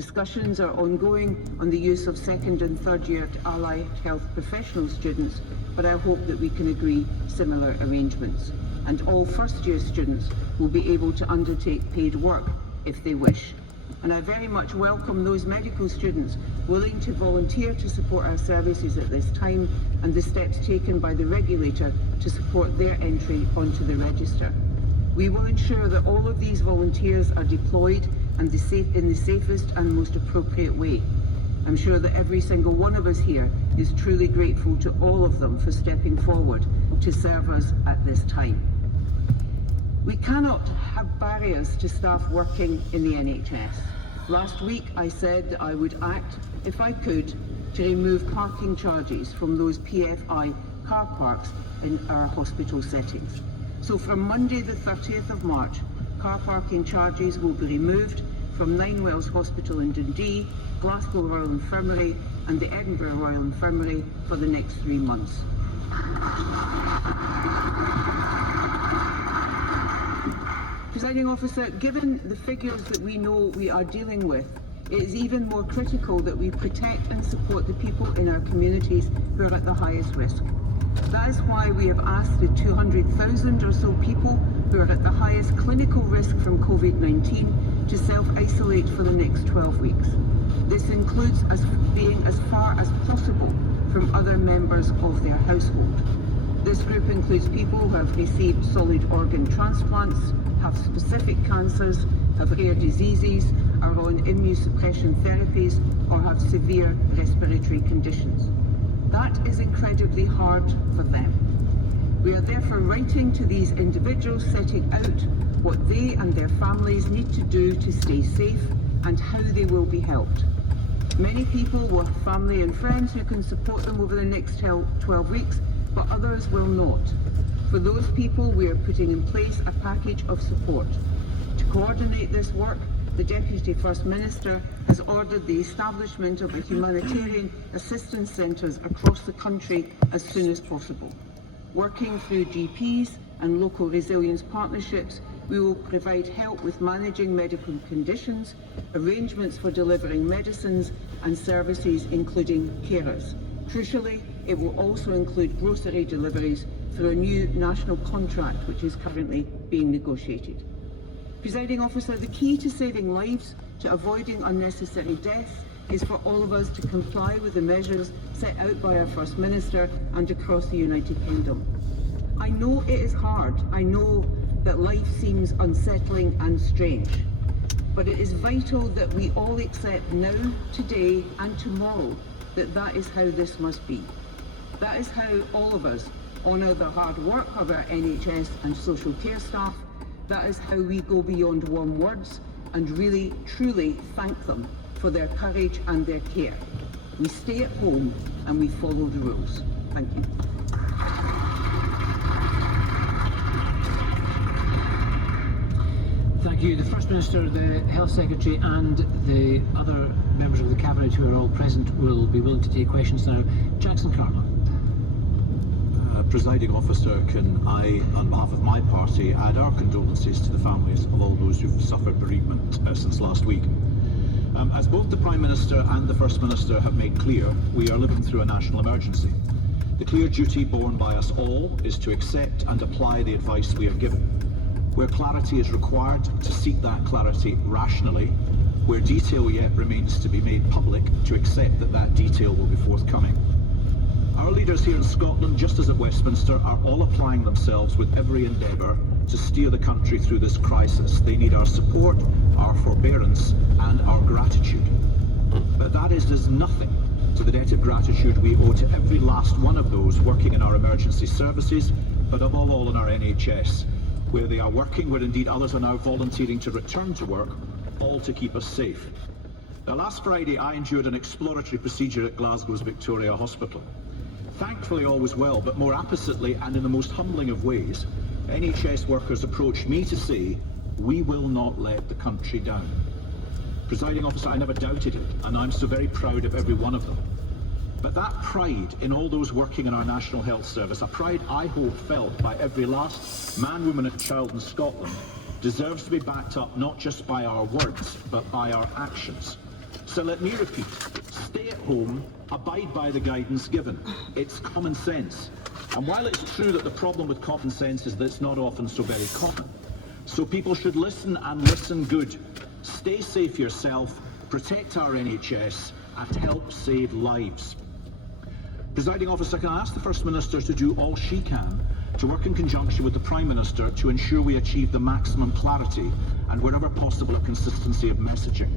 Discussions are ongoing on the use of second and third year allied health professional students, but I hope that we can agree similar arrangements. And all first year students will be able to undertake paid work if they wish. And I very much welcome those medical students willing to volunteer to support our services at this time, and the steps taken by the regulator to support their entry onto the register. We will ensure that all of these volunteers are deployed and in the safest and most appropriate way. I'm sure that every single one of us here is truly grateful to all of them for stepping forward to serve us at this time. We cannot have barriers to staff working in the NHS. Last week I said that I would act, if I could, to remove parking charges from those PFI car parks in our hospital settings. So from Monday the 30th of March, car parking charges will be removed from Ninewells Hospital in Dundee, Glasgow Royal Infirmary and the Edinburgh Royal Infirmary for the next 3 months. Presiding Officer, given the figures that we know we are dealing with, it is even more critical that we protect and support the people in our communities who are at the highest risk. That is why we have asked the 200,000 or so people who are at the highest clinical risk from COVID-19 to self-isolate for the next 12 weeks. This includes us being as far as possible from other members of their household. This group includes people who have received solid organ transplants, have specific cancers, have rare diseases, are on immunosuppression therapies, or have severe respiratory conditions. That is incredibly hard for them. We are therefore writing to these individuals setting out what they and their families need to do to stay safe and how they will be helped. Many people will have family and friends who can support them over the next 12 weeks, but others will not. For those people, we are putting in place a package of support. To coordinate this work, the Deputy First Minister has ordered the establishment of humanitarian assistance centres across the country as soon as possible. Working through GPs and local resilience partnerships, we will provide help with managing medical conditions, arrangements for delivering medicines and services including carers. Crucially, it will also include grocery deliveries through a new national contract which is currently being negotiated. Presiding Officer, the key to saving lives, to avoiding unnecessary deaths, is for all of us to comply with the measures set out by our First Minister and across the United Kingdom. I know it is hard. I know that life seems unsettling and strange. But it is vital that we all accept now, today and tomorrow that that is how this must be. That is how all of us honour the hard work of our NHS and social care staff. That is how we go beyond warm words and really, truly thank them for their courage and their care. We stay at home and we follow the rules. Thank you. Thank you. The First Minister, the Health Secretary and the other members of the Cabinet who are all present will be willing to take questions now. Jackson Carnell. Presiding Officer, can I, on behalf of my party, add our condolences to the families of all those who've suffered bereavement since last week. As both the Prime Minister and the First Minister have made clear, we are living through a national emergency. The clear duty borne by us all is to accept and apply the advice we are given. Where clarity is required, to seek that clarity rationally. Where detail yet remains to be made public, to accept that that detail will be forthcoming. Our leaders here in Scotland, just as at Westminster, are all applying themselves with every endeavour to steer the country through this crisis. They need our support, our forbearance and our gratitude. But that is nothing to the debt of gratitude we owe to every last one of those working in our emergency services, but above all in our NHS, where they are working, where indeed others are now volunteering to return to work, all to keep us safe. Now, last Friday I endured an exploratory procedure at Glasgow's Victoria Hospital. Thankfully all was well, but more appositely and in the most humbling of ways, NHS workers approached me to say, we will not let the country down. Presiding Officer, I never doubted it, and I'm so very proud of every one of them. But that pride in all those working in our National Health Service, a pride I hope felt by every last man, woman and child in Scotland, deserves to be backed up not just by our words, but by our actions. So let me repeat, stay at home, abide by the guidance given. It's common sense. And while it's true that the problem with common sense is that it's not often so very common, so people should listen and listen good. Stay safe yourself, protect our NHS, and help save lives. Presiding Officer, can I ask the First Minister to do all she can to work in conjunction with the Prime Minister to ensure we achieve the maximum clarity and wherever possible a consistency of messaging?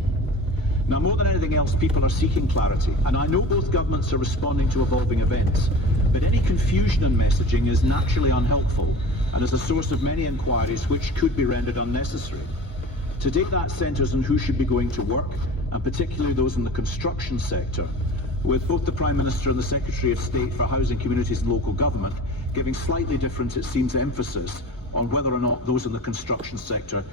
Now, more than anything else, people are seeking clarity, and I know both governments are responding to evolving events, but any confusion in messaging is naturally unhelpful and is a source of many inquiries which could be rendered unnecessary. Today that centres on who should be going to work, and particularly those in the construction sector, with both the Prime Minister and the Secretary of State for Housing, Communities and Local Government giving slightly different, it seems, emphasis on whether or not those in the construction sector